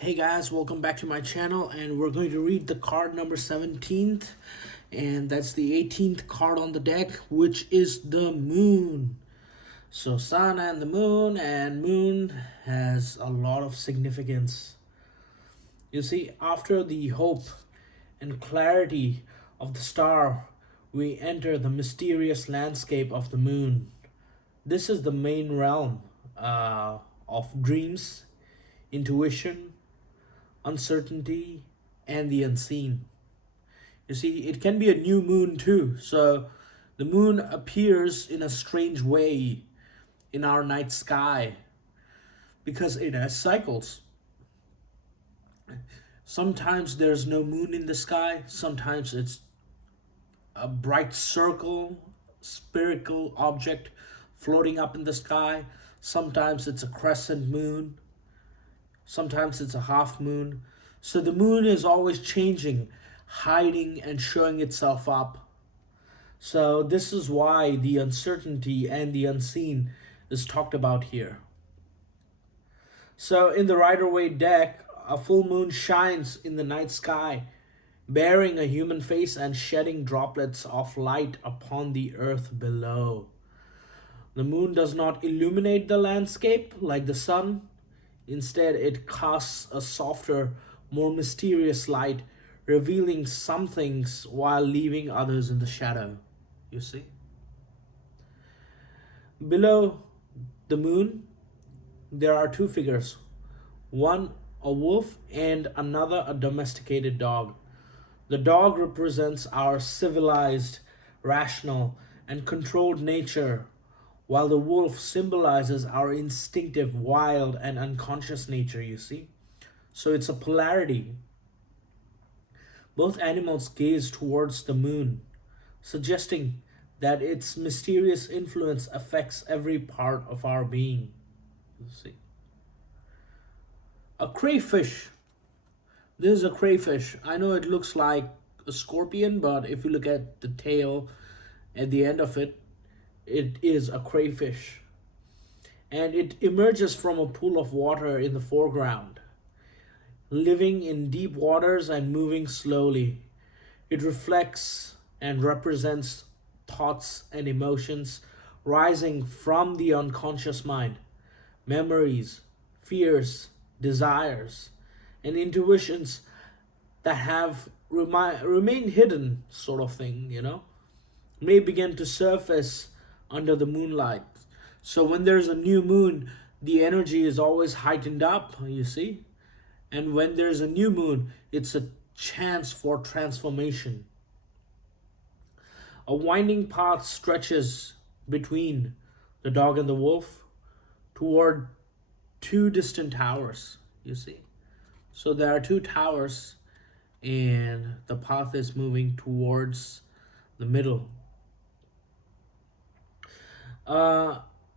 Hey guys, welcome back to my channel, and we're going to read the card number 17th, and that's the 18th card on the deck, which is the moon. So sun and the moon, and moon has a lot of significance. You see, after the hope and clarity of the star, we enter the mysterious landscape of the moon. This is the main realm of dreams, intuition, uncertainty, and the unseen. You see, it can be a new moon too. So the moon appears in a strange way in our night sky because it has cycles. Sometimes there's no moon in the sky, sometimes it's a bright circle, spherical object floating up in the sky, sometimes it's a crescent moon, sometimes it's a half moon. So the moon is always changing, hiding and showing itself up. So this is why the uncertainty and the unseen is talked about here. So in the Rider-Waite deck, a full moon shines in the night sky, bearing a human face and shedding droplets of light upon the earth below. The moon does not illuminate the landscape like the sun. Instead, it casts a softer, more mysterious light, revealing some things while leaving others in the shadow. You see? Below the moon, there are two figures, one a wolf and another a domesticated dog. The dog represents our civilized, rational, and controlled nature, while the wolf symbolizes our instinctive, wild, and unconscious nature, you see? So it's a polarity. Both animals gaze towards the moon, suggesting that its mysterious influence affects every part of our being. You see? A crayfish. This is a crayfish. I know it looks like a scorpion, but if you look at the tail at the end of it, it is a crayfish. And it emerges from a pool of water in the foreground, living in deep waters and moving slowly. It reflects and represents thoughts and emotions rising from the unconscious mind, memories, fears, desires, and intuitions that have remained hidden, sort of thing, may begin to surface under the moonlight. So when there's a new moon, the energy is always heightened up, you see? And when there's a new moon, it's a chance for transformation. A winding path stretches between the dog and the wolf toward two distant towers, you see. So there are two towers, and the path is moving towards the middle.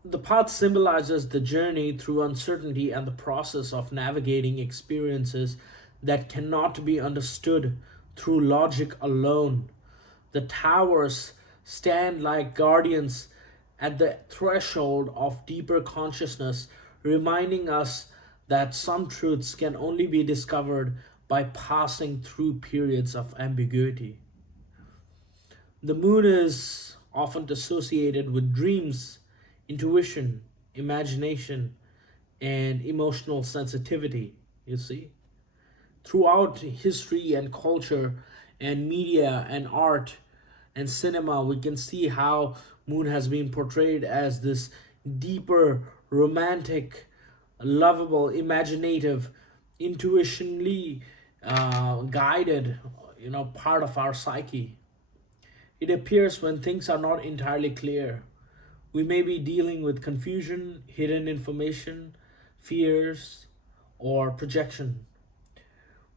The path symbolizes the journey through uncertainty and the process of navigating experiences that cannot be understood through logic alone. The towers stand like guardians at the threshold of deeper consciousness, reminding us that some truths can only be discovered by passing through periods of ambiguity. The moon is often associated with dreams, intuition, imagination, and emotional sensitivity, you see. Throughout history and culture and media and art and cinema, we can see how moon has been portrayed as this deeper, romantic, lovable, imaginative, intuitionally guided, part of our psyche. It appears when things are not entirely clear. We may be dealing with confusion, hidden information, fears, or projection.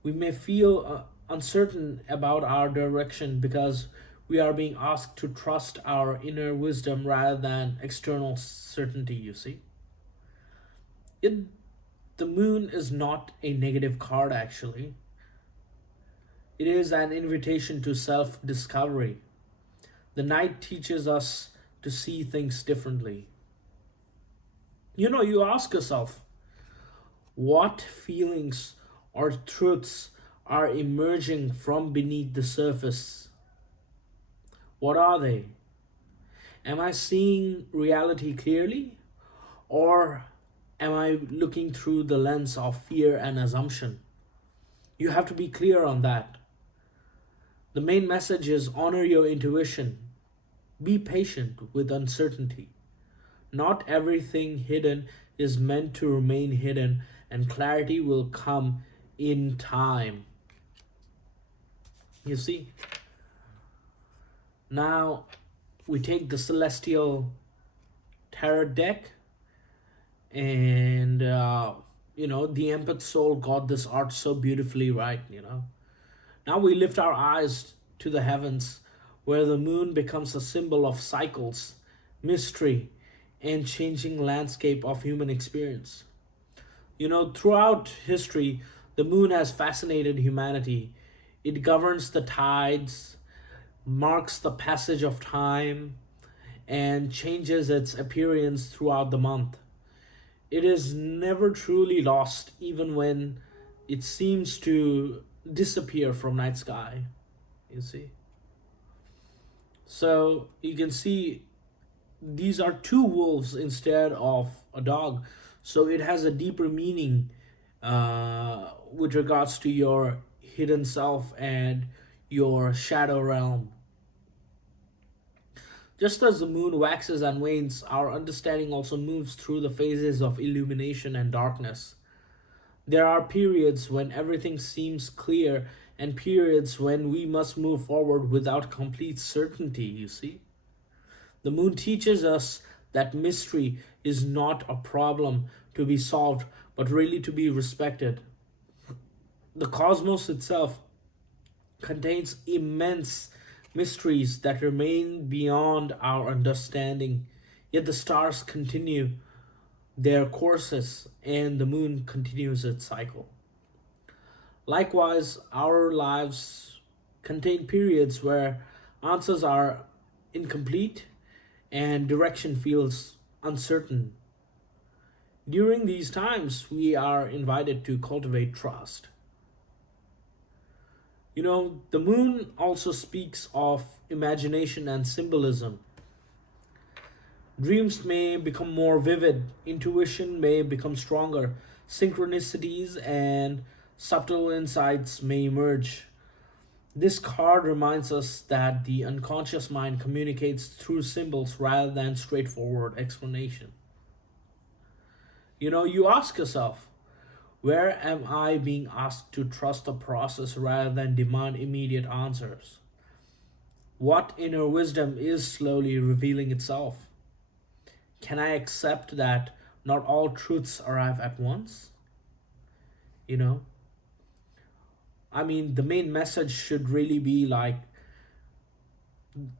We may feel uncertain about our direction because we are being asked to trust our inner wisdom rather than external certainty, you see. It, the moon is not a negative card, actually. It is an invitation to self discovery. The night teaches us to see things differently. You ask yourself, what feelings or truths are emerging from beneath the surface? What are they? Am I seeing reality clearly? Or am I looking through the lens of fear and assumption? You have to be clear on that. The main message is honor your intuition. Be patient with uncertainty. Not everything hidden is meant to remain hidden, and clarity will come in time. You see, now we take the celestial tarot deck, and the empath soul got this art so beautifully right. Now we lift our eyes to the heavens, where the moon becomes a symbol of cycles, mystery, and changing landscape of human experience. Throughout history, the moon has fascinated humanity. It governs the tides, marks the passage of time, and changes its appearance throughout the month. It is never truly lost, even when it seems to disappear from night sky. You see? So you can see these are two wolves instead of a dog. So it has a deeper meaning with regards to your hidden self and your shadow realm. Just as the moon waxes and wanes, our understanding also moves through the phases of illumination and darkness. There are periods when everything seems clear and periods when we must move forward without complete certainty, you see. The moon teaches us that mystery is not a problem to be solved, but really to be respected. The cosmos itself contains immense mysteries that remain beyond our understanding, yet the stars continue their courses and the moon continues its cycle. Likewise, our lives contain periods where answers are incomplete and direction feels uncertain. During these times, we are invited to cultivate trust. The moon also speaks of imagination and symbolism. Dreams may become more vivid, intuition may become stronger, synchronicities and subtle insights may emerge. This card reminds us that the unconscious mind communicates through symbols rather than straightforward explanation. You ask yourself, where am I being asked to trust the process rather than demand immediate answers? What inner wisdom is slowly revealing itself? Can I accept that not all truths arrive at once? You know, the main message should really be like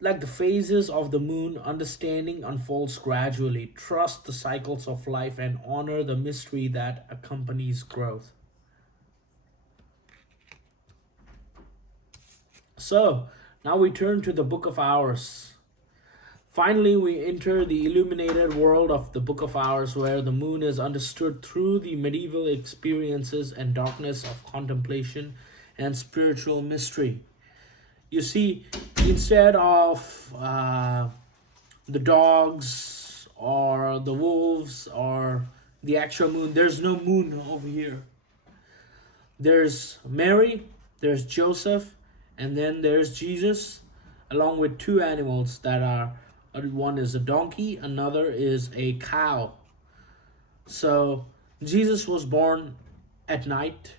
the phases of the moon, understanding unfolds gradually. Trust the cycles of life and honor the mystery that accompanies growth. So, now we turn to the Book of Hours. Finally, we enter the illuminated world of the Book of Hours, where the moon is understood through the medieval experiences and darkness of contemplation and spiritual mystery. You see, instead of the dogs or the wolves or the actual moon, there's no moon over here. There's Mary, there's Joseph, and then there's Jesus, along with two animals that are one is a donkey, another is a cow. So Jesus was born at night,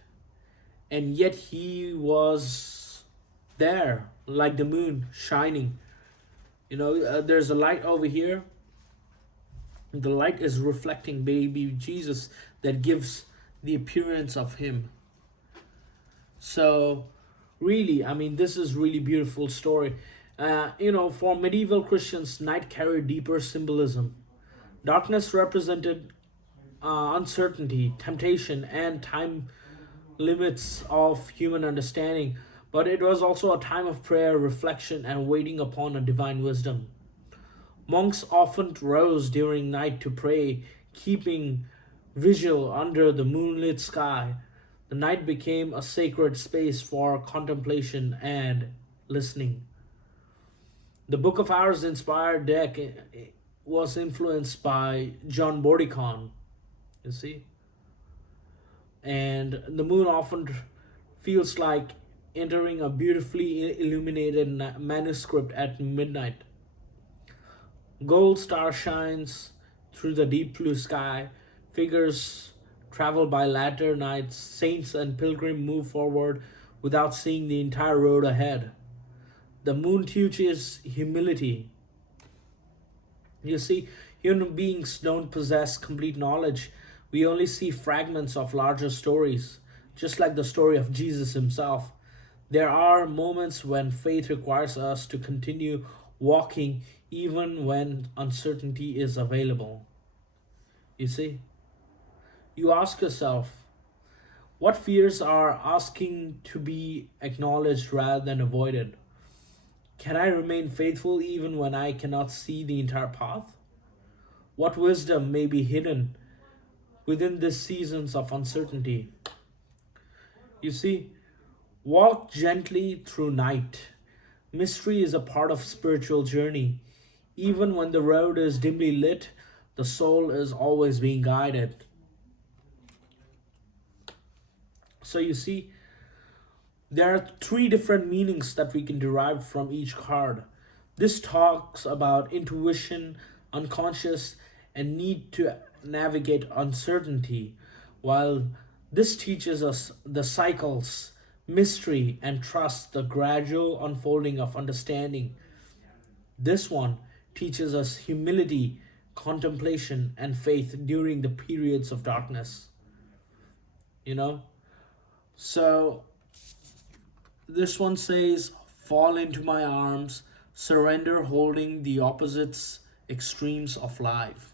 and yet he was there like the moon shining. There's a light over here. The light is reflecting baby Jesus that gives the appearance of him. So really, this is really beautiful story. For medieval Christians, night carried deeper symbolism. Darkness represented uncertainty, temptation, and time limits of human understanding, but it was also a time of prayer, reflection, and waiting upon a divine wisdom. Monks often rose during night to pray, keeping vigil under the moonlit sky. The night became a sacred space for contemplation and listening. The Book of Hours inspired deck was influenced by John Bordicon, you see. And the moon often feels like entering a beautifully illuminated manuscript at midnight. Gold star shines through the deep blue sky. Figures travel by latter nights. Saints and pilgrims move forward without seeing the entire road ahead. The moon teaches humility. You see, human beings don't possess complete knowledge. We only see fragments of larger stories, just like the story of Jesus himself. There are moments when faith requires us to continue walking even when uncertainty is available. You see, you ask yourself, what fears are asking to be acknowledged rather than avoided? Can I remain faithful even when I cannot see the entire path? What wisdom may be hidden within these seasons of uncertainty? You see, walk gently through night. Mystery is a part of spiritual journey. Even when the road is dimly lit, the soul is always being guided. So you see, there are three different meanings that we can derive from each card. This talks about intuition, unconscious, and need to navigate uncertainty, while this teaches us the cycles, mystery, and trust, the gradual unfolding of understanding. This one teaches us humility, contemplation, and faith during the periods of darkness. You know? So this one says, fall into my arms, surrender holding the opposites extremes of life.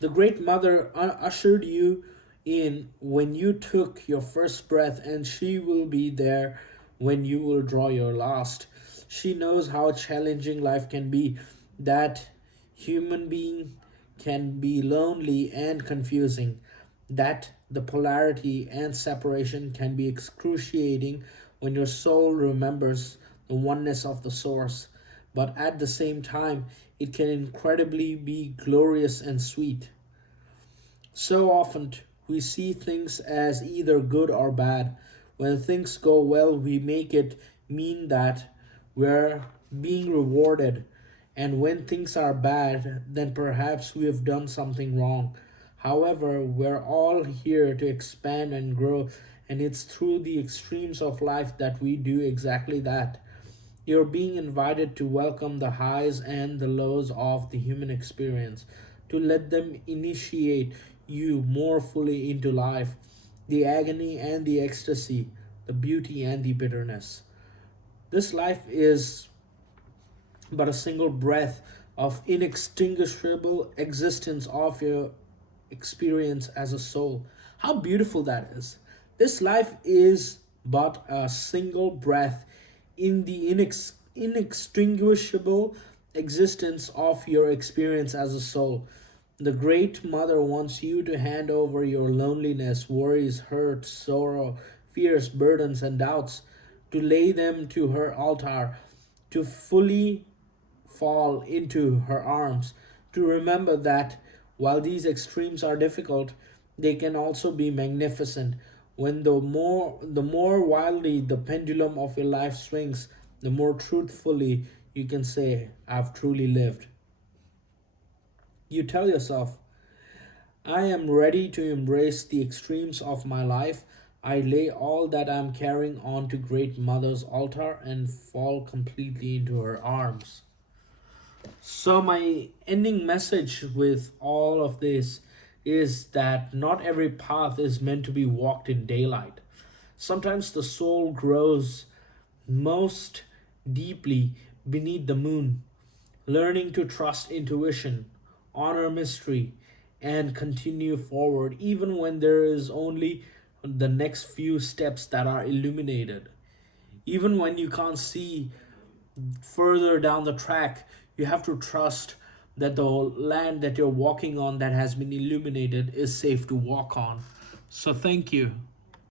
The Great Mother ushered you in when you took your first breath, and she will be there when you will draw your last. She knows how challenging life can be, that human being can be lonely and confusing, that the polarity and separation can be excruciating when your soul remembers the oneness of the source. But at the same time, it can incredibly be glorious and sweet. So often we see things as either good or bad. When things go well, we make it mean that we're being rewarded. And when things are bad, then perhaps we have done something wrong. However, we're all here to expand and grow, and it's through the extremes of life that we do exactly that. You're being invited to welcome the highs and the lows of the human experience, to let them initiate you more fully into life, the agony and the ecstasy, the beauty and the bitterness. This life is but a single breath of inextinguishable existence of your experience as a soul. How beautiful that is. This life is but a single breath in the inextinguishable existence of your experience as a soul. The Great Mother wants you to hand over your loneliness, worries, hurt, sorrow, fears, burdens, and doubts, to lay them to her altar, to fully fall into her arms, to remember that while these extremes are difficult, they can also be magnificent. When the more wildly the pendulum of your life swings, the more truthfully you can say, I've truly lived. You tell yourself, I am ready to embrace the extremes of my life. I lay all that I'm carrying onto Great Mother's altar and fall completely into her arms. So, my ending message with all of this is that not every path is meant to be walked in daylight. Sometimes the soul grows most deeply beneath the moon, learning to trust intuition, honor mystery, and continue forward even when there is only the next few steps that are illuminated. Even when you can't see further down the track, you have to trust that the land that you're walking on that has been illuminated is safe to walk on. So, thank you.